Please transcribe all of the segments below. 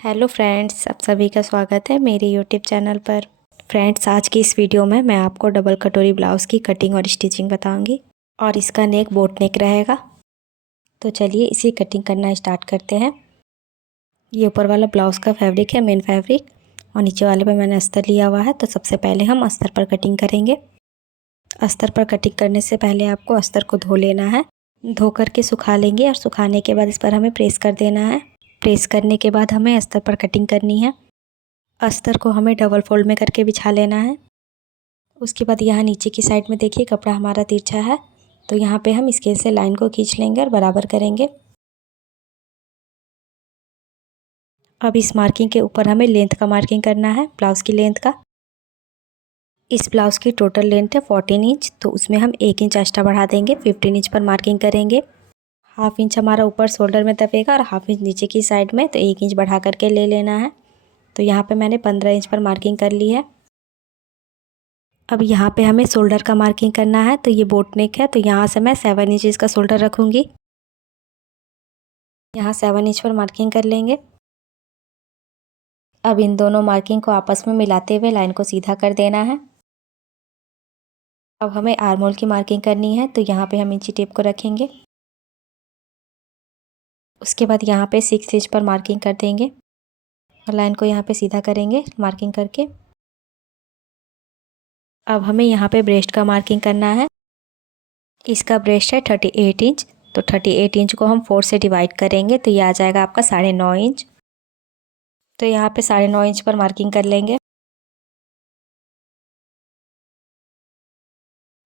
Hello friends, आप सभी का स्वागत है मेरे यूट्यूब चैनल पर। फ्रेंड्स, आज की इस वीडियो में मैं आपको डबल कटोरी ब्लाउज़ की कटिंग और स्टिचिंग बताऊंगी और इसका नेक बोट नेक रहेगा। तो चलिए इसी कटिंग करना स्टार्ट करते हैं। ये ऊपर वाला ब्लाउज़ का फैब्रिक है, मेन फैब्रिक, और नीचे वाले पे मैंने अस्तर लिया हुआ है। तो सबसे पहले हम अस्तर पर कटिंग करेंगे। अस्तर पर कटिंग करने से पहले आपको अस्तर को धो लेना है। धो करके सुखा लेंगे और सुखाने के बाद इस पर हमें प्रेस कर देना है। प्रेस करने के बाद हमें अस्तर पर कटिंग करनी है। अस्तर को हमें डबल फोल्ड में करके बिछा लेना है। उसके बाद यहाँ नीचे की साइड में देखिए कपड़ा हमारा तिरछा है, तो यहाँ पे हम स्केल से लाइन को खींच लेंगे और बराबर करेंगे। अब इस मार्किंग के ऊपर हमें लेंथ का मार्किंग करना है, ब्लाउज़ की लेंथ का। इस ब्लाउज़ की टोटल लेंथ है 14 इंच, तो उसमें हम 1 इंच एक्स्ट्रा बढ़ा देंगे, 15 इंच पर मार्किंग करेंगे। हाफ इंच हमारा ऊपर शोल्डर में दबेगा और हाफ इंच नीचे की साइड में, तो 1 इंच बढ़ा करके ले लेना है। तो यहाँ पे मैंने 15 इंच पर मार्किंग कर ली है। अब यहाँ पे हमें शोल्डर का मार्किंग करना है। तो ये बोट नेक है, तो यहाँ से मैं 7 इंच का शोल्डर रखूँगी। यहाँ 7 इंच पर मार्किंग कर लेंगे। अब इन दोनों मार्किंग को आपस में मिलाते हुए लाइन को सीधा कर देना है। अब हमें आर्म होल की मार्किंग करनी है, तो यहाँ पे हम इंची टेप को रखेंगे। उसके बाद यहाँ पे 6 इंच पर मार्किंग कर देंगे और लाइन को यहाँ पे सीधा करेंगे मार्किंग करके। अब हमें यहाँ पे ब्रेस्ट का मार्किंग करना है। इसका ब्रेस्ट है 38 इंच, तो 38 इंच को हम 4 से डिवाइड करेंगे, तो ये आ जाएगा आपका 9.5 इंच। तो यहाँ पे 9.5 इंच पर मार्किंग कर लेंगे।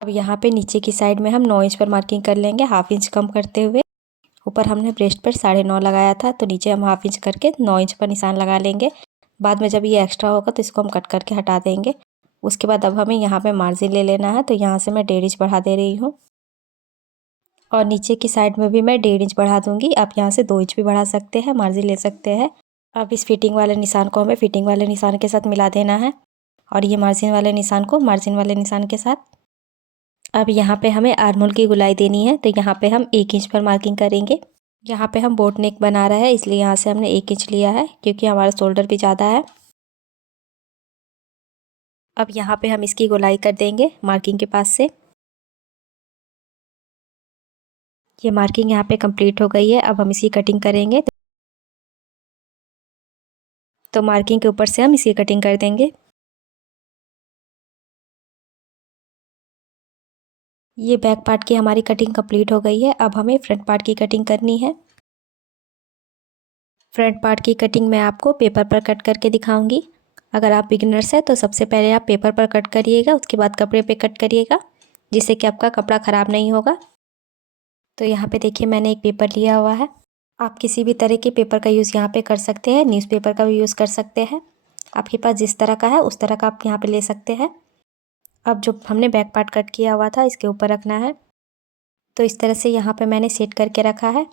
अब यहाँ पे नीचे की साइड में हम 9 इंच पर मार्किंग कर लेंगे, हाफ इंच कम करते हुए। ऊपर हमने ब्रेस्ट पर 9.5 लगाया था, तो नीचे हम हाफ इंच करके 9 इंच पर निशान लगा लेंगे। बाद में जब ये एक्स्ट्रा होगा तो इसको हम कट करके हटा देंगे। उसके बाद अब हमें यहाँ पे मार्जिन ले लेना है, तो यहाँ से मैं 1.5 इंच बढ़ा दे रही हूँ और नीचे की साइड में भी मैं 1.5 इंच बढ़ा दूँगी। आप यहाँ से 2 इंच भी बढ़ा सकते हैं, मार्जिन ले सकते हैं। अब इस फिटिंग वाले निशान को हमें फिटिंग वाले निशान के साथ मिला देना है और ये मार्जिन वाले निशान को मार्जिन वाले निशान के साथ। अब यहाँ पे हमें आर्म होल की गुलाई देनी है, तो यहाँ पे हम 1 इंच पर मार्किंग करेंगे। यहाँ पे हम बोट नेक बना रहे हैं, इसलिए यहाँ से हमने 1 इंच लिया है, क्योंकि हमारा शोल्डर भी ज़्यादा है। अब यहाँ पे हम इसकी गोलाई कर देंगे मार्किंग के पास से। ये मार्किंग यहाँ पे कंप्लीट हो गई है। अब हम इसकी कटिंग करेंगे, तो मार्किंग के ऊपर से हम इसकी कटिंग कर देंगे। ये बैक पार्ट की हमारी कटिंग कंप्लीट हो गई है। अब हमें फ्रंट पार्ट की कटिंग करनी है। फ्रंट पार्ट की कटिंग मैं आपको पेपर पर कट करके दिखाऊंगी। अगर आप बिगिनर्स हैं तो सबसे पहले आप पेपर पर कट करिएगा, उसके बाद कपड़े पे कट करिएगा, जिससे कि आपका कपड़ा ख़राब नहीं होगा। तो यहाँ पे देखिए मैंने एक पेपर लिया हुआ है। आप किसी भी तरह के पेपर का यूज़ यहाँ पे कर सकते हैं, न्यूज़पेपर का भी यूज़ कर सकते हैं। आपके पास जिस तरह का है उस तरह का आप यहाँ पे ले सकते हैं। अब जो हमने बैक पार्ट कट किया हुआ था इसके ऊपर रखना है, तो इस तरह से यहाँ पे मैंने सेट करके रखा है।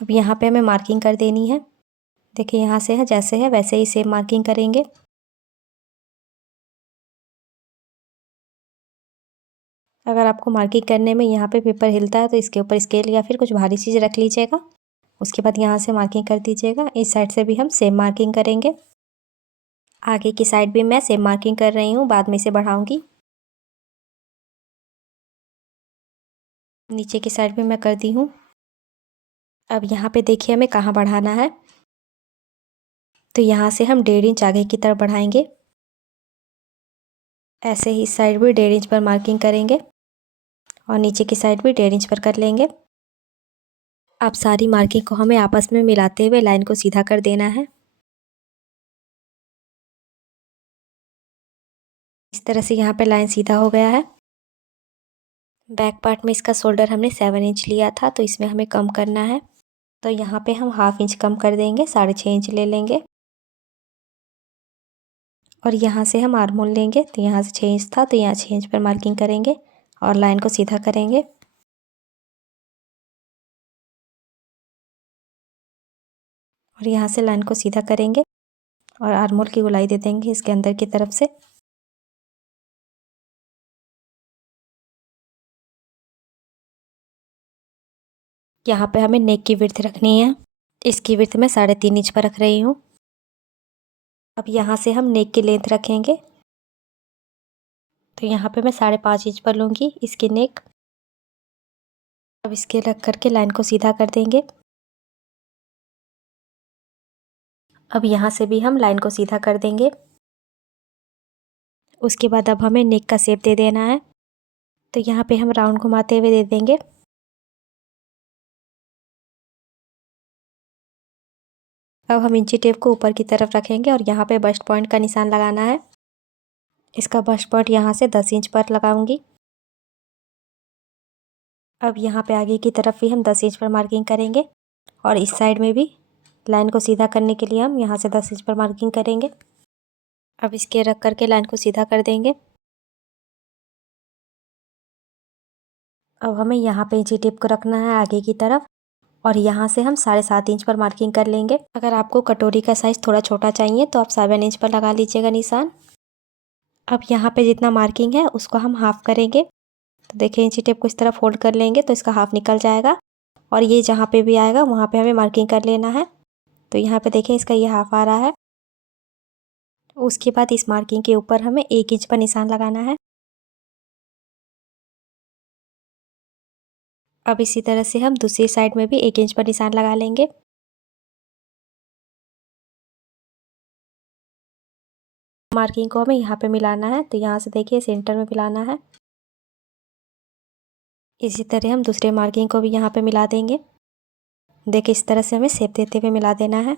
अब यहाँ पे हमें मार्किंग कर देनी है। देखिए यहाँ से है, जैसे है वैसे ही सेम मार्किंग करेंगे। अगर आपको मार्किंग करने में यहाँ पे पेपर हिलता है तो इसके ऊपर स्केल या फिर कुछ भारी चीज़ रख लीजिएगा। उसके बाद यहाँ से मार्किंग कर दीजिएगा। इस साइड से भी हम सेम मार्किंग करेंगे। आगे की साइड भी मैं सेम मार्किंग कर रही हूँ, बाद में इसे बढ़ाऊँगी। नीचे की साइड भी मैं कर दी हूँ। अब यहाँ पे देखिए हमें कहाँ बढ़ाना है, तो यहाँ से हम 1.5 इंच आगे की तरफ बढ़ाएंगे। ऐसे ही इस साइड भी 1.5 इंच पर मार्किंग करेंगे और नीचे की साइड भी 1.5 इंच पर कर लेंगे। अब सारी मार्किंग को हमें आपस में मिलाते हुए लाइन को सीधा कर देना है। इस तरह से यहाँ पे लाइन सीधा हो गया है। बैक पार्ट में इसका शोल्डर हमने 7 इंच लिया था, तो इसमें हमें कम करना है, तो यहाँ पे हम हाफ इंच कम कर देंगे, 6.5 इंच ले लेंगे। और यहाँ से हम आर्म होल लेंगे, तो यहाँ से 6 इंच था, तो यहाँ 6 इंच पर मार्किंग करेंगे और लाइन को सीधा करेंगे। और यहाँ से लाइन को सीधा करेंगे और आर्म होल की गोलाई दे देंगे इसके अंदर की तरफ से। यहाँ पे हमें नेक की विड्थ रखनी है। इसकी विड्थ मैं 3.5 इंच पर रख रही हूँ। अब यहाँ से हम नेक की लेंथ रखेंगे। तो यहाँ पे मैं 5.5 इंच पर लूँगी इसकी नेक। अब इसके रख करके लाइन को सीधा कर देंगे। अब यहाँ से भी हम लाइन को सीधा कर देंगे। उसके बाद अब हमें नेक का शेप दे देना है। तो यहाँ पे हम राउंड घुमाते हुए दे देंगे। अब हम इंची टेप को ऊपर की तरफ रखेंगे और यहाँ पे बस्ट पॉइंट का निशान लगाना है। इसका बस्ट पॉइंट यहाँ से 10 इंच पर लगाऊंगी। अब यहाँ पे आगे की तरफ भी हम 10 इंच पर मार्किंग करेंगे और इस साइड में भी लाइन को सीधा करने के लिए हम यहाँ से 10 इंच पर मार्किंग करेंगे। अब इसके रख करके लाइन को सीधा कर देंगे। अब हमें यहाँ पे इंची टेप को रखना है आगे की तरफ और यहाँ से हम 7.5 इंच पर मार्किंग कर लेंगे। अगर आपको कटोरी का साइज़ थोड़ा छोटा चाहिए तो आप 7 इंच पर लगा लीजिएगा निशान। अब यहाँ पे जितना मार्किंग है उसको हम हाफ़ करेंगे। तो देखिए इंची टेप को इस तरह फोल्ड कर लेंगे तो इसका हाफ़ निकल जाएगा और ये जहाँ पे भी आएगा वहाँ पे हमें मार्किंग कर लेना है। तो यहाँ पे देखिए इसका ये हाफ़ आ रहा है। उसके बाद इस मार्किंग के ऊपर हमें 1 इंच पर निशान लगाना है। अब इसी तरह से हम दूसरी साइड में भी 1 इंच पर निशान लगा लेंगे। मार्किंग को हमें यहाँ पे मिलाना है। तो यहाँ से देखिए सेंटर में मिलाना है। इसी तरह हम दूसरे मार्किंग को भी यहाँ पे मिला देंगे। देखिए इस तरह से हमें शेप देते हुए मिला देना है।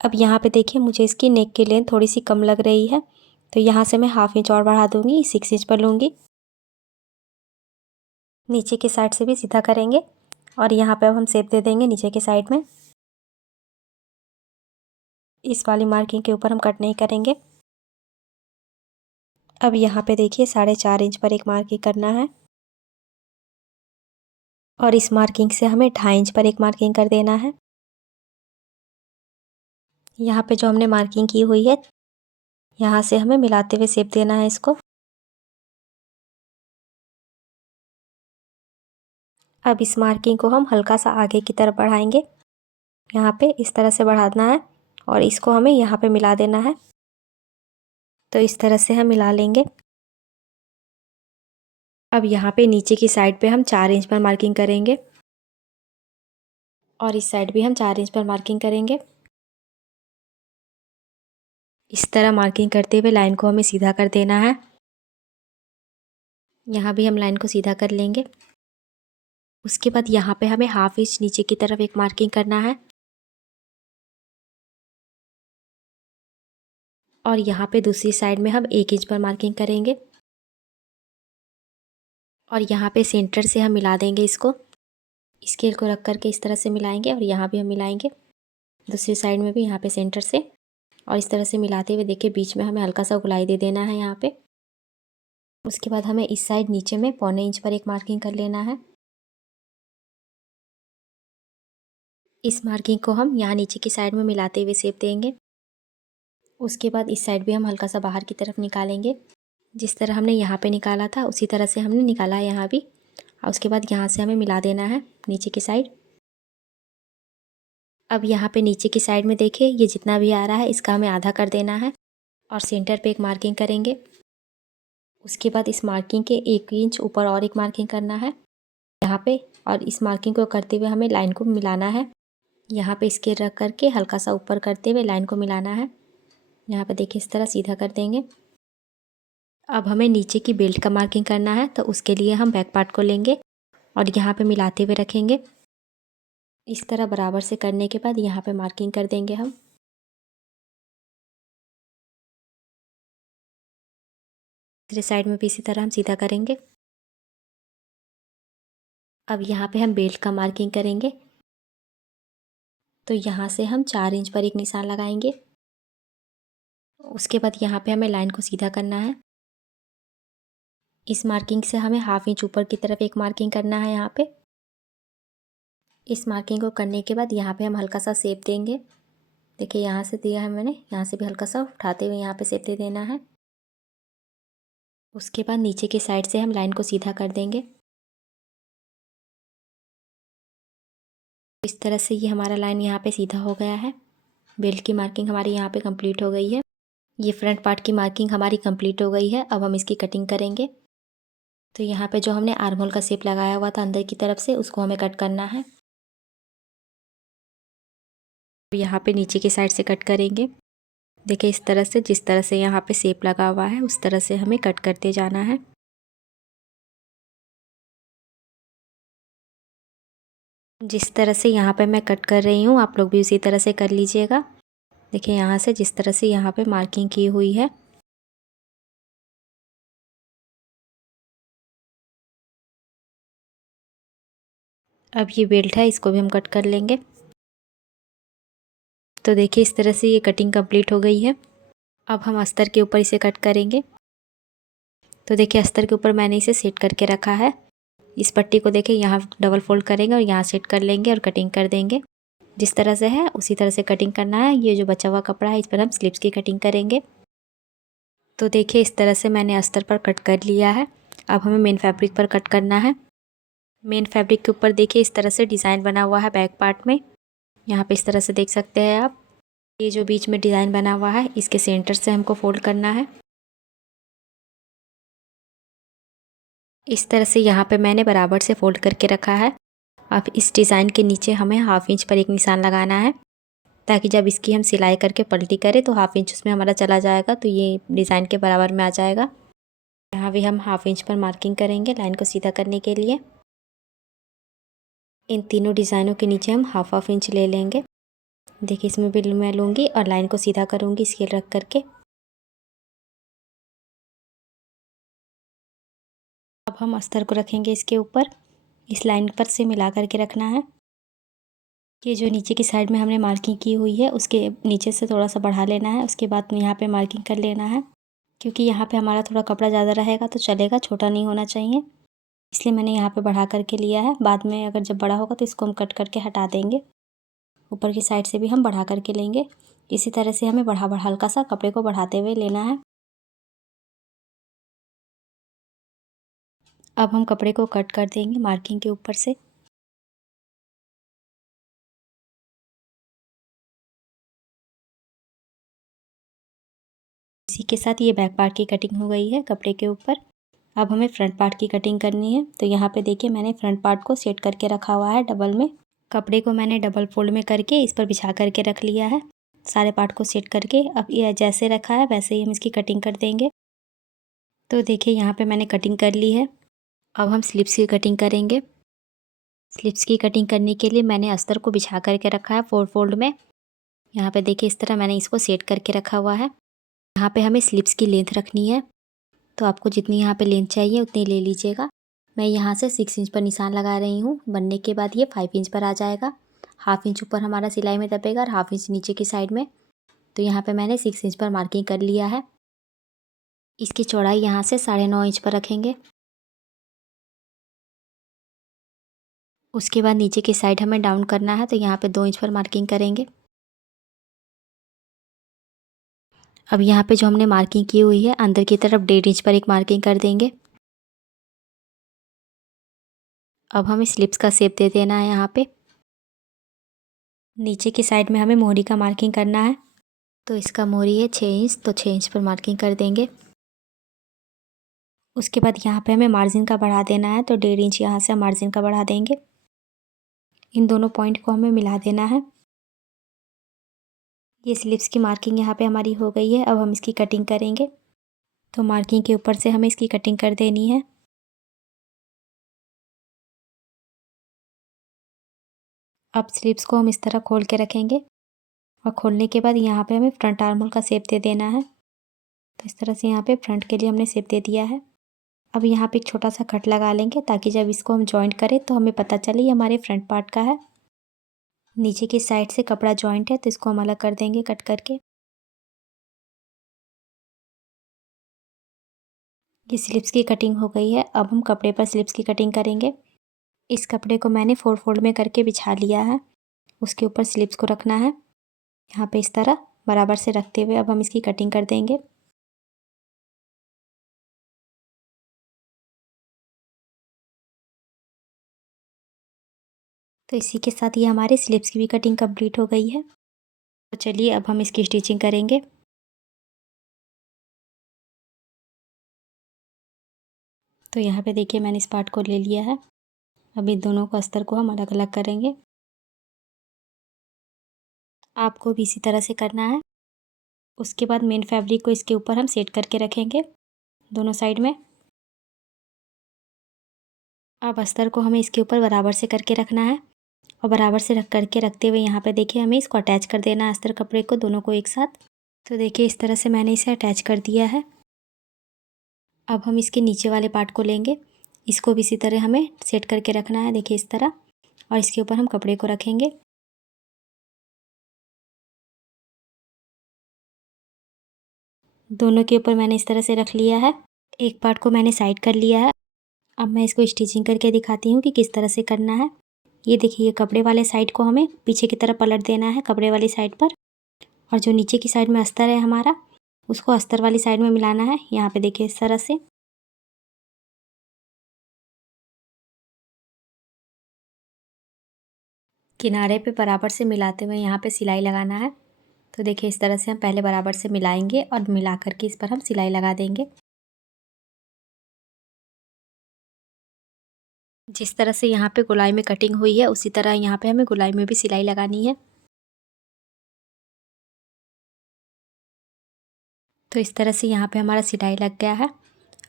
अब यहाँ पे देखिए मुझे इसकी नेक की लेंथ थोड़ी सी कम लग रही है। तो यहाँ से मैं हाफ़ इंच और बढ़ा दूँगी, 6 इंच पर लूँगी। नीचे की साइड से भी सीधा करेंगे और यहाँ पे अब हम शेप दे देंगे नीचे की साइड में। इस वाली मार्किंग के ऊपर हम कट नहीं करेंगे। अब यहाँ पे देखिए 4.5 इंच पर एक मार्किंग करना है और इस मार्किंग से हमें 2.5 इंच पर एक मार्किंग कर देना है। यहाँ पे जो हमने मार्किंग की हुई है यहाँ से हमें मिलाते हुए शेप देना है इसको। अब इस मार्किंग को हम हल्का सा आगे की तरफ बढ़ाएंगे। यहाँ पे इस तरह से बढ़ाना है और इसको हमें यहाँ पे मिला देना है। तो इस तरह से हम मिला लेंगे। अब यहाँ पे नीचे की साइड पे हम 4 इंच पर मार्किंग करेंगे और इस साइड भी हम 4 इंच पर मार्किंग करेंगे। इस तरह मार्किंग करते हुए लाइन को हमें सीधा कर देना है। यहाँ भी हम लाइन को सीधा कर लेंगे। उसके बाद यहाँ पे हमें हाफ इंच नीचे की तरफ एक मार्किंग करना है और यहाँ पे दूसरी साइड में हम 1 इंच पर मार्किंग करेंगे और यहाँ पे सेंटर से हम मिला देंगे इसको। स्केल को रख करके इस तरह से मिलाएंगे और यहाँ भी हम मिलाएंगे दूसरी साइड में भी यहाँ पे सेंटर से और इस तरह से मिलाते हुए देखिए बीच में हमें हल्का सा गोलाई दे देना है यहाँ पे। उसके बाद हमें इस साइड नीचे में 1.25 इंच पर एक मार्किंग कर लेना है। इस मार्किंग को हम यहाँ नीचे की साइड में मिलाते हुए शेप देंगे। उसके बाद इस साइड भी हम हल्का सा बाहर की तरफ निकालेंगे। जिस तरह हमने यहाँ पे निकाला था उसी तरह से हमने निकाला है यहाँ भी और उसके बाद यहाँ से हमें मिला देना है नीचे की साइड। अब यहाँ पे नीचे की साइड में देखिए ये जितना भी आ रहा है इसका हमें आधा कर देना है और सेंटर पे एक मार्किंग करेंगे। उसके बाद इस मार्किंग के 1 इंच ऊपर और एक मार्किंग करना है यहाँ पे और इस मार्किंग को करते हुए हमें लाइन को मिलाना है। यहाँ पे स्केल रख करके हल्का सा ऊपर करते हुए लाइन को मिलाना है। यहाँ पे देखिए इस तरह सीधा कर देंगे। अब हमें नीचे की बेल्ट का मार्किंग करना है तो उसके लिए हम बैक पार्ट को लेंगे और यहाँ पे मिलाते हुए रखेंगे। इस तरह बराबर से करने के बाद यहाँ पे मार्किंग कर देंगे हम। दूसरी साइड में भी इसी तरह हम सीधा करेंगे। अब यहाँ पे हम बेल्ट का मार्किंग करेंगे तो यहाँ से हम 4 इंच पर एक निशान लगाएंगे। उसके बाद यहाँ पे हमें लाइन को सीधा करना है। इस मार्किंग से हमें हाफ इंच ऊपर की तरफ एक मार्किंग करना है यहाँ पे। इस मार्किंग को करने के बाद यहाँ पे हम हल्का सा शेप देंगे। देखिए यहाँ से दिया है मैंने, यहाँ से भी हल्का सा उठाते हुए यहाँ पे शेप दे देना है। उसके बाद नीचे की साइड से हम लाइन को सीधा कर देंगे। इस तरह से ये हमारा लाइन यहाँ पे सीधा हो गया है। बेल्ट की मार्किंग हमारी यहाँ पे कंप्लीट हो गई है। ये फ्रंट पार्ट की मार्किंग हमारी कंप्लीट हो गई है। अब हम इसकी कटिंग करेंगे। तो यहाँ पे जो हमने आर्म होल का शेप लगाया हुआ था अंदर की तरफ से, उसको हमें कट करना है। यहाँ पे नीचे की साइड से कट करेंगे। देखिए इस तरह से, जिस तरह से यहाँ पे शेप लगा हुआ है उस तरह से हमें कट करते जाना है। जिस तरह से यहाँ पे मैं कट कर रही हूँ आप लोग भी उसी तरह से कर लीजिएगा। देखिए यहाँ से जिस तरह से यहाँ पे मार्किंग की हुई है। अब ये बेल्ट है, इसको भी हम कट कर लेंगे। तो देखिए इस तरह से ये कटिंग कंप्लीट हो गई है। अब हम अस्तर के ऊपर इसे कट करेंगे। तो देखिए अस्तर के ऊपर मैंने इसे सेट करके रखा है। इस पट्टी को देखिए यहाँ डबल फोल्ड करेंगे और यहाँ सेट कर लेंगे और कटिंग कर देंगे। जिस तरह से है उसी तरह से कटिंग करना है। ये जो बचा हुआ कपड़ा है इस पर हम स्लीव्स की कटिंग करेंगे। तो देखिए इस तरह से मैंने अस्तर पर कट कर लिया है। अब हमें मेन फैब्रिक पर कट करना है। मेन फैब्रिक के ऊपर देखिए इस तरह से डिज़ाइन बना हुआ है बैक पार्ट में। यहाँ पे इस तरह से देख सकते हैं आप। ये जो बीच में डिज़ाइन बना हुआ है इसके सेंटर से हमको फोल्ड करना है। इस तरह से यहाँ पे मैंने बराबर से फोल्ड करके रखा है। अब इस डिज़ाइन के नीचे हमें 1/2 इंच पर एक निशान लगाना है, ताकि जब इसकी हम सिलाई करके पलटी करें तो 1/2 इंच उसमें हमारा चला जाएगा, तो ये डिज़ाइन के बराबर में आ जाएगा। यहाँ भी हम 1/2 इंच पर मार्किंग करेंगे लाइन को सीधा करने के लिए। इन तीनों डिज़ाइनों के नीचे हम 1/2 इंच ले लेंगे। देखिए इसमें भी मैं लूँगी और लाइन को सीधा करूँगी स्केल रख करके। अब हम अस्तर को रखेंगे इसके ऊपर। इस लाइन पर से मिला करके रखना है। ये जो नीचे की साइड में हमने मार्किंग की हुई है उसके नीचे से थोड़ा सा बढ़ा लेना है। उसके बाद यहाँ पे मार्किंग कर लेना है, क्योंकि यहाँ पे हमारा थोड़ा कपड़ा ज़्यादा रहेगा तो चलेगा, छोटा नहीं होना चाहिए। इसलिए मैंने यहाँ पे बढ़ा करके लिया है। बाद में अगर जब बड़ा होगा तो इसको हम कट करके हटा देंगे। ऊपर की साइड से भी हम बढ़ा करके लेंगे। इसी तरह से हमें बढ़ा हल्का सा कपड़े को बढ़ाते हुए लेना है। अब हम कपड़े को कट कर देंगे मार्किंग के ऊपर से। इसी के साथ ये बैक पार्ट की कटिंग हो गई है कपड़े के ऊपर। अब हमें फ्रंट पार्ट की कटिंग करनी है। तो यहाँ पे देखिए मैंने फ्रंट पार्ट को सेट करके रखा हुआ है डबल में। कपड़े को मैंने डबल फोल्ड में करके इस पर बिछा करके रख लिया है, सारे पार्ट को सेट करके। अब ये जैसे रखा है वैसे ही हम इसकी कटिंग कर देंगे। तो देखिए यहाँ पे मैंने कटिंग कर ली है। अब हम स्लीव्स की कटिंग करेंगे। स्लीव्स की कटिंग करने के लिए मैंने अस्तर को बिछा करके रखा है 4 फोल्ड में। यहाँ पे देखिए इस तरह मैंने इसको सेट करके रखा हुआ है। यहाँ पे हमें स्लीव्स की लेंथ रखनी है, तो आपको जितनी यहाँ पे लेंथ चाहिए उतनी ले लीजिएगा। मैं यहाँ से 6 इंच पर निशान लगा रही हूँ। बनने के बाद ये 5 इंच पर आ जाएगा। 1/2 इंच ऊपर हमारा सिलाई में दबेगा और 1/2 इंच नीचे की साइड में। तो यहाँ पे मैंने 6 इंच पर मार्किंग कर लिया है। इसकी चौड़ाई यहाँ से 9.5 इंच पर रखेंगे। उसके बाद नीचे की साइड हमें डाउन करना है, तो यहाँ पे 2 इंच पर मार्किंग करेंगे। अब यहाँ पे जो हमने मार्किंग की हुई है अंदर की तरफ 1.5 इंच पर एक मार्किंग कर देंगे। अब हमें स्लिप्स का शेप दे देना है। यहाँ पे नीचे की साइड में हमें मोहरी का मार्किंग करना है। तो इसका मोहरी है 6 इंच, तो 6 इंच पर मार्किंग कर देंगे। उसके बाद यहाँ पे हमें मार्जिन का बढ़ा देना है, तो 1.5 इंच यहाँ से हम मार्जिन का बढ़ा देंगे। इन दोनों पॉइंट को हमें मिला देना है। ये स्लिप्स की मार्किंग यहाँ पे हमारी हो गई है। अब हम इसकी कटिंग करेंगे। तो मार्किंग के ऊपर से हमें इसकी कटिंग कर देनी है। अब स्लिप्स को हम इस तरह खोल के रखेंगे और खोलने के बाद यहाँ पे हमें फ्रंट आर्म होल का शेप दे देना है। तो इस तरह से यहाँ पे फ्रंट के लिए हमने शेप दे दिया है। अब यहाँ पे एक छोटा सा कट लगा लेंगे, ताकि जब इसको हम जॉइंट करें तो हमें पता चले ये हमारे फ्रंट पार्ट का है। नीचे की साइड से कपड़ा जॉइंट है, तो इसको हम अलग कर देंगे कट करके। ये स्लिप्स की कटिंग हो गई है। अब हम कपड़े पर स्लिप्स की कटिंग करेंगे। इस कपड़े को मैंने 4 फोल्ड में करके बिछा लिया है। उसके ऊपर स्लिप्स को रखना है, यहाँ पे इस तरह बराबर से रखते हुए अब हम इसकी कटिंग कर देंगे। तो इसी के साथ ये हमारे स्लिप्स की भी कटिंग कंप्लीट हो गई है। तो चलिए अब हम इसकी स्टिचिंग करेंगे। तो यहाँ पे देखिए मैंने इस पार्ट को ले लिया है। अब इन दोनों को अस्तर को हम अलग अलग करेंगे। आपको भी इसी तरह से करना है। उसके बाद मेन फैब्रिक को इसके ऊपर हम सेट करके रखेंगे दोनों साइड में। अब अस्तर को हमें इसके ऊपर बराबर से करके रखना है और बराबर से करके रखते हुए यहाँ पे देखिए हमें इसको अटैच कर देना है अस्तर कपड़े को दोनों को एक साथ। तो देखिए इस तरह से मैंने इसे अटैच कर दिया है। अब हम इसके नीचे वाले पार्ट को लेंगे, इसको भी इसी तरह हमें सेट करके रखना है, देखिए इस तरह, और इसके ऊपर हम कपड़े को रखेंगे। दोनों के ऊपर मैंने इस तरह से रख लिया है। एक पार्ट को मैंने साइड कर लिया है। अब मैं इसको स्टिचिंग करके दिखाती हूँ कि किस तरह से करना है। ये देखिए कपड़े वाले साइड को हमें पीछे की तरफ पलट देना है कपड़े वाली साइड पर, और जो नीचे की साइड में अस्तर है हमारा उसको अस्तर वाली साइड में मिलाना है। यहाँ पे देखिए इस तरह से। किनारे पे बराबर से मिलाते हुए यहाँ पे सिलाई लगाना है। तो देखिए इस तरह से हम पहले बराबर से मिलाएंगे और मिला करके इस पर हम सिलाई लगा देंगे। जिस तरह से यहाँ पे गोलाई में कटिंग हुई है उसी तरह यहाँ पे हमें गोलाई में भी सिलाई लगानी है। तो इस तरह से यहाँ पे हमारा सिलाई लग गया है।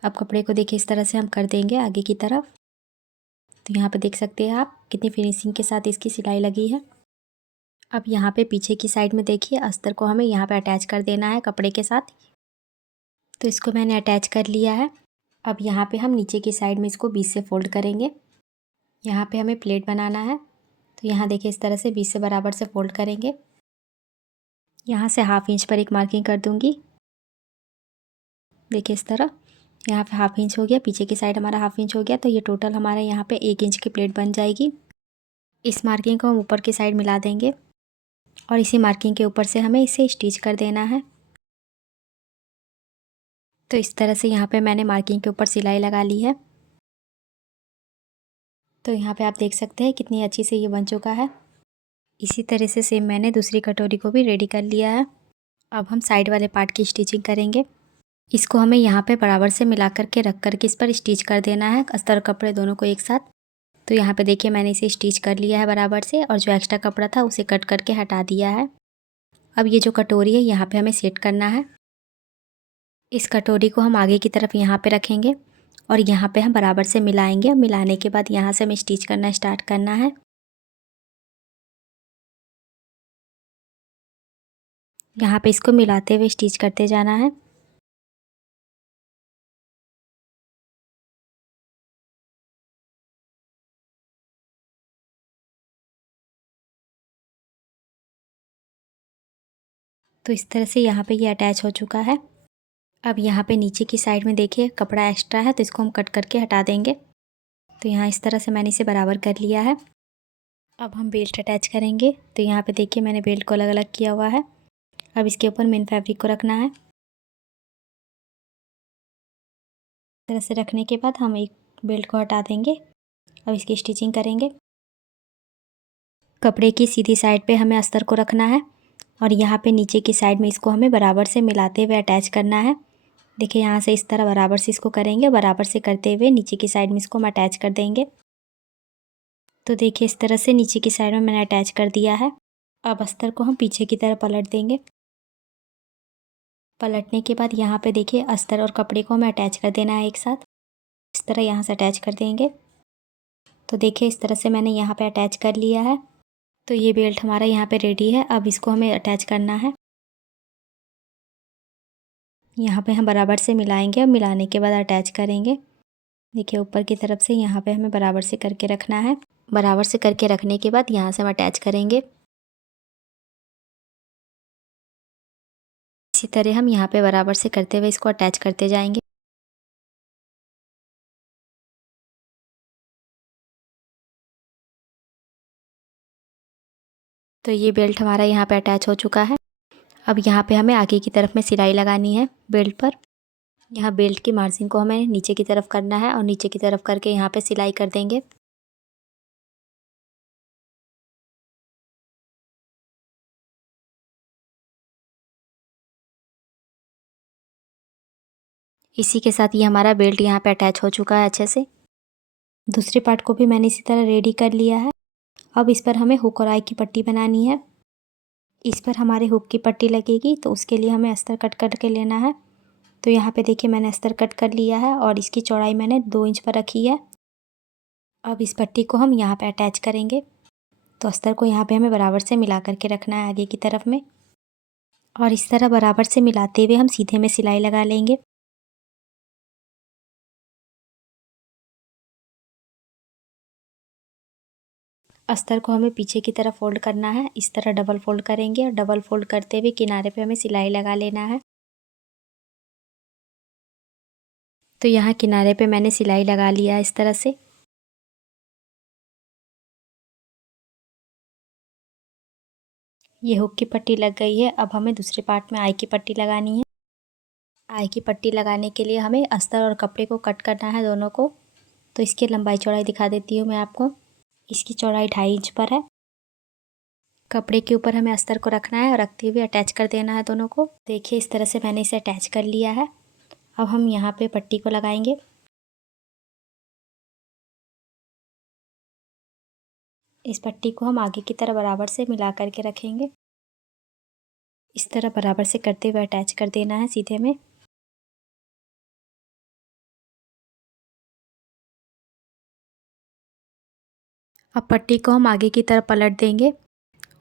अब कपड़े को देखिए इस तरह से हम कर देंगे आगे की तरफ। तो यहाँ पे देख सकते हैं आप कितनी फिनिशिंग के साथ इसकी सिलाई लगी है। अब यहाँ पे पीछे की साइड में देखिए अस्तर को हमें यहाँ पे अटैच कर देना है कपड़े के साथ। तो इसको मैंने अटैच कर लिया है। अब यहाँ पे हम नीचे की साइड में इसको बीच से फोल्ड करेंगे। यहाँ पे हमें प्लेट बनाना है। तो यहाँ देखिए इस तरह से बीच से बराबर से फोल्ड करेंगे। यहाँ से 1/2 इंच पर एक मार्किंग कर दूँगी। देखिए इस तरह यहाँ पे 1/2 इंच हो गया, पीछे की साइड हमारा 1/2 इंच हो गया। तो ये टोटल हमारे यहाँ पे 1 इंच की प्लेट बन जाएगी। इस मार्किंग को हम ऊपर की साइड मिला देंगे और इसी मार्किंग के ऊपर से हमें इसे स्टिच कर देना है। तो इस तरह से यहाँ पे मैंने मार्किंग के ऊपर सिलाई लगा ली है। तो यहाँ पे आप देख सकते हैं कितनी अच्छी से ये बन चुका है। इसी तरह से सेम मैंने दूसरी कटोरी को भी रेडी कर लिया है। अब हम साइड वाले पार्ट की स्टिचिंग करेंगे। इसको हमें यहाँ पे बराबर से मिला करके रख करके इस पर स्टिच कर देना है अस्तर कपड़े दोनों को एक साथ। तो यहाँ पे देखिए मैंने इसे स्टिच कर लिया है बराबर से, और जो एक्स्ट्रा कपड़ा था उसे कट करके हटा दिया है। अब ये जो कटोरी है यहाँ पे हमें सेट करना है। इस कटोरी को हम आगे की तरफ यहाँ पे रखेंगे और यहाँ पे हम बराबर से मिलाएंगे, और मिलाने के बाद यहाँ से हमें स्टिच करना स्टार्ट करना है। यहाँ पे इसको मिलाते हुए स्टिच करते जाना है। तो इस तरह से यहाँ पे ये अटैच हो चुका है। अब यहाँ पे नीचे की साइड में देखिए कपड़ा एक्स्ट्रा है तो इसको हम कट करके हटा देंगे। तो यहाँ इस तरह से मैंने इसे बराबर कर लिया है। अब हम बेल्ट अटैच करेंगे। तो यहाँ पे देखिए मैंने बेल्ट को अलग अलग किया हुआ है। अब इसके ऊपर मेन फैब्रिक को रखना है। इस तरह से रखने के बाद हम एक बेल्ट को हटा देंगे। अब इसकी स्टिचिंग करेंगे। कपड़े की सीधी साइड पे हमें अस्तर को रखना है और यहाँ पे नीचे की साइड में इसको हमें बराबर से मिलाते हुए अटैच करना है। देखिए यहाँ से इस तरह बराबर से इसको करेंगे, बराबर से करते हुए नीचे की साइड में इसको हम अटैच कर देंगे। तो देखिए इस तरह से नीचे की साइड में मैंने अटैच कर दिया है। अब अस्तर को हम पीछे की तरफ पलट देंगे। पलटने के बाद यहाँ पे देखिए अस्तर और कपड़े को हमें अटैच कर देना है एक साथ। इस तरह यहाँ से अटैच कर देंगे। तो देखिए इस तरह से मैंने यहाँ पे अटैच कर लिया है। तो ये बेल्ट हमारा यहाँ पे रेडी है। अब इसको हमें अटैच करना है। यहाँ पे हम बराबर से मिलाएंगे और मिलाने के बाद अटैच करेंगे। देखिए ऊपर की तरफ से यहाँ पे हमें बराबर से करके रखना है। बराबर से करके रखने के बाद यहाँ से हम अटैच करेंगे। इसी तरह हम यहाँ पे बराबर से करते हुए इसको अटैच करते जाएंगे। तो ये बेल्ट हमारा यहाँ पे अटैच हो चुका है। अब यहाँ पे हमें आगे की तरफ में सिलाई लगानी है बेल्ट पर। यहाँ बेल्ट की मार्जिन को हमें नीचे की तरफ करना है और नीचे की तरफ करके यहाँ पे सिलाई कर देंगे। इसी के साथ ये हमारा बेल्ट यहाँ पे अटैच हो चुका है अच्छे से। दूसरे पार्ट को भी मैंने इसी तरह रेडी कर लिया है। अब इस पर हमें हुक और आई की पट्टी बनानी है। इस पर हमारे हुक की पट्टी लगेगी, तो उसके लिए हमें अस्तर कट करके लेना है। तो यहाँ पे देखिए मैंने अस्तर कट कर लिया है और इसकी चौड़ाई मैंने 2 इंच पर रखी है। अब इस पट्टी को हम यहाँ पे अटैच करेंगे। तो अस्तर को यहाँ पे हमें बराबर से मिला करके रखना है आगे की तरफ में, और इस तरह बराबर से मिलाते हुए हम सीधे में सिलाई लगा लेंगे। अस्तर को हमें पीछे की तरफ फोल्ड करना है। इस तरह डबल फोल्ड करेंगे और डबल फोल्ड करते हुए किनारे पे हमें सिलाई लगा लेना है। तो यहाँ किनारे पे मैंने सिलाई लगा लिया है इस तरह से। ये हुक की पट्टी लग गई है। अब हमें दूसरे पार्ट में आई की पट्टी लगानी है। आई की पट्टी लगाने के लिए हमें अस्तर और कपड़े को कट करना है दोनों को। तो इसकी लंबाई चौड़ाई दिखा देती हूँ मैं आपको। इसकी चौड़ाई 2.5 इंच पर है। कपड़े के ऊपर हमें अस्तर को रखना है और रखते हुए अटैच कर देना है दोनों को। देखिए इस तरह से मैंने इसे अटैच कर लिया है। अब हम यहाँ पे पट्टी को लगाएंगे। इस पट्टी को हम आगे की तरफ बराबर से मिला करके रखेंगे। इस तरह बराबर से करते हुए अटैच कर देना है सीधे में। अब पट्टी को हम आगे की तरफ पलट देंगे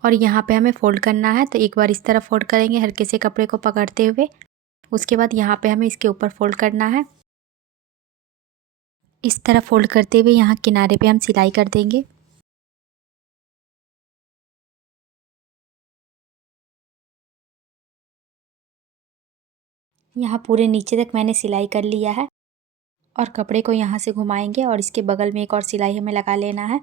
और यहाँ पे हमें फ़ोल्ड करना है। तो एक बार इस तरह फ़ोल्ड करेंगे हल्के से कपड़े को पकड़ते हुए। उसके बाद यहाँ पे हमें इसके ऊपर फ़ोल्ड करना है। इस तरह फ़ोल्ड करते हुए यहाँ किनारे पे हम सिलाई कर देंगे। यहाँ पूरे नीचे तक मैंने सिलाई कर लिया है और कपड़े को यहाँ से घुमाएंगे और इसके बगल में एक और सिलाई हमें लगा लेना है।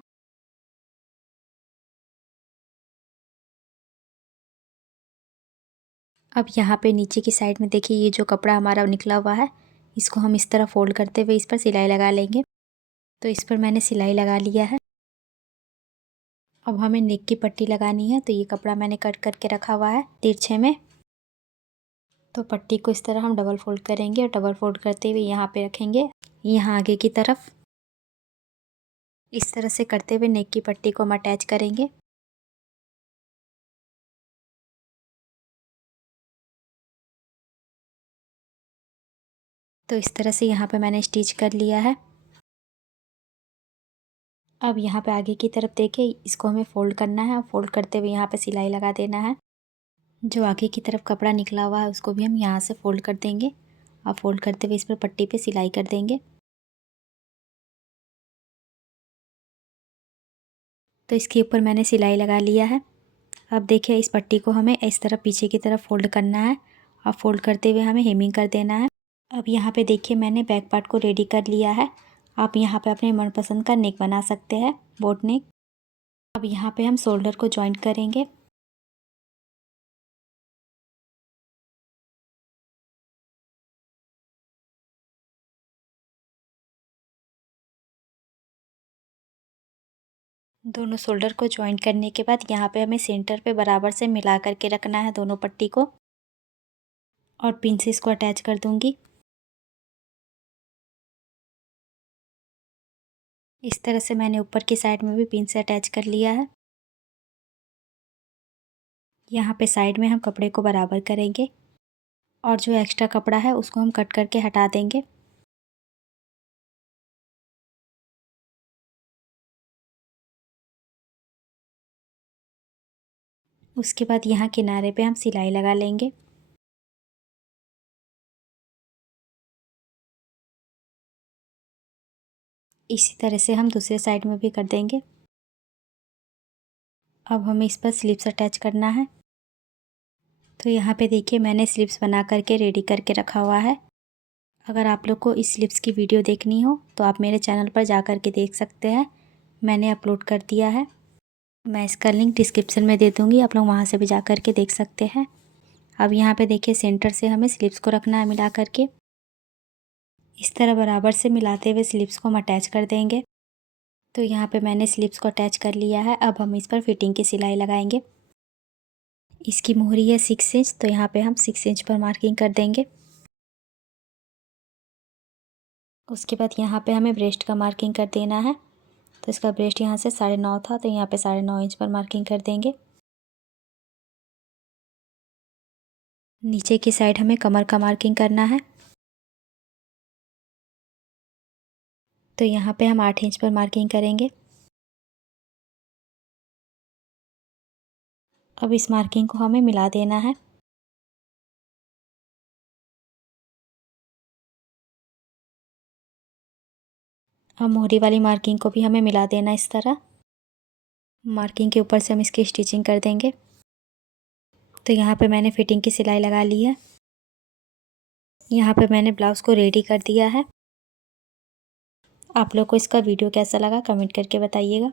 अब यहाँ पे नीचे की साइड में देखिए ये जो कपड़ा हमारा निकला हुआ है, इसको हम इस तरह फ़ोल्ड करते हुए इस पर सिलाई लगा लेंगे। तो इस पर मैंने सिलाई लगा लिया है। अब हमें नेक की पट्टी लगानी है। तो ये कपड़ा मैंने कट करके रखा हुआ है तिरछे में। तो पट्टी को इस तरह हम डबल फोल्ड करेंगे और डबल फोल्ड करते हुए यहाँ पे रखेंगे, यहाँ आगे की तरफ। इस तरह से करते हुए नेक की पट्टी को हम अटैच करेंगे। तो इस तरह से यहाँ पे मैंने स्टिच कर लिया है। अब यहाँ पे आगे की तरफ देखिए इसको हमें फ़ोल्ड करना है और फ़ोल्ड करते हुए यहाँ पे सिलाई लगा देना है। जो आगे की तरफ कपड़ा निकला हुआ है उसको भी हम यहाँ से फ़ोल्ड कर देंगे और फ़ोल्ड करते हुए इस पर पट्टी पे सिलाई कर देंगे। तो इसके ऊपर मैंने सिलाई लगा लिया है। अब देखिए इस पट्टी को हमें इस तरह पीछे की तरफ फ़ोल्ड करना है और फ़ोल्ड करते हुए हमें हेमिंग कर देना है। अब यहाँ पे देखिए मैंने बैक पार्ट को रेडी कर लिया है। आप यहाँ पे अपने मनपसंद का नेक बना सकते हैं, बोट नेक। अब यहाँ पे हम शोल्डर को जॉइंट करेंगे। दोनों शोल्डर को जॉइंट करने के बाद यहाँ पे हमें सेंटर पे बराबर से मिला करके रखना है दोनों पट्टी को, और पिन से इसको अटैच कर दूँगी। इस तरह से मैंने ऊपर की साइड में भी पिन से अटैच कर लिया है। यहाँ पे साइड में हम कपड़े को बराबर करेंगे और जो एक्स्ट्रा कपड़ा है उसको हम कट करके हटा देंगे। उसके बाद यहाँ किनारे पे हम सिलाई लगा लेंगे। इसी तरह से हम दूसरे साइड में भी कर देंगे। अब हमें इस पर स्लिप्स अटैच करना है। तो यहाँ पे देखिए मैंने स्लिप्स बना करके रेडी करके रखा हुआ है। अगर आप लोग को इस स्लिप्स की वीडियो देखनी हो तो आप मेरे चैनल पर जा कर के देख सकते हैं, मैंने अपलोड कर दिया है। मैं इसका लिंक डिस्क्रिप्शन में दे दूँगी, आप लोग वहाँ से भी जा कर के देख सकते हैं। अब यहाँ पे देखिए सेंटर से हमें स्लिप्स को रखना है मिला करके। इस तरह बराबर से मिलाते हुए स्लिप्स को हम अटैच कर देंगे। तो यहाँ पे मैंने स्लिप्स को अटैच कर लिया है। अब हम इस पर फिटिंग की सिलाई लगाएंगे। इसकी मोहरी है 6 इंच, तो यहाँ पे हम 6 इंच पर मार्किंग कर देंगे। उसके बाद यहाँ पे हमें ब्रेस्ट का मार्किंग कर देना है। तो इसका ब्रेस्ट यहाँ से 9.5 था, तो यहाँ पे 9.5 इंच पर मार्किंग कर देंगे। नीचे की साइड हमें कमर का मार्किंग करना है। तो यहाँ पे हम 8 इंच पर मार्किंग करेंगे। अब इस मार्किंग को हमें मिला देना है। अब मोहरी वाली मार्किंग को भी हमें मिला देना इस तरह। मार्किंग के ऊपर से हम इसकी स्टिचिंग कर देंगे। तो यहाँ पे मैंने फिटिंग की सिलाई लगा ली है। यहाँ पे मैंने ब्लाउज़ को रेडी कर दिया है। आप लोग को इसका वीडियो कैसा लगा कमेंट करके बताइएगा,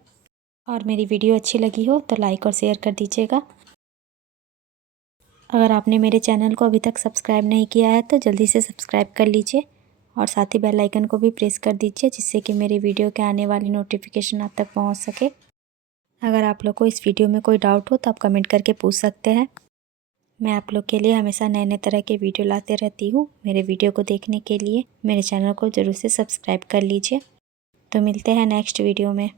और मेरी वीडियो अच्छी लगी हो तो लाइक और शेयर कर दीजिएगा। अगर आपने मेरे चैनल को अभी तक सब्सक्राइब नहीं किया है तो जल्दी से सब्सक्राइब कर लीजिए, और साथ ही बेल आइकन को भी प्रेस कर दीजिए, जिससे कि मेरी वीडियो के आने वाली नोटिफिकेशन आप तक पहुंच सके। अगर आप लोग को इस वीडियो में कोई डाउट हो तो आप कमेंट करके पूछ सकते हैं। मैं आप लोग के लिए हमेशा नए नए तरह के वीडियो लाते रहती हूँ। मेरे वीडियो को देखने के लिए मेरे चैनल को ज़रूर से सब्सक्राइब कर लीजिए। तो मिलते हैं नेक्स्ट वीडियो में।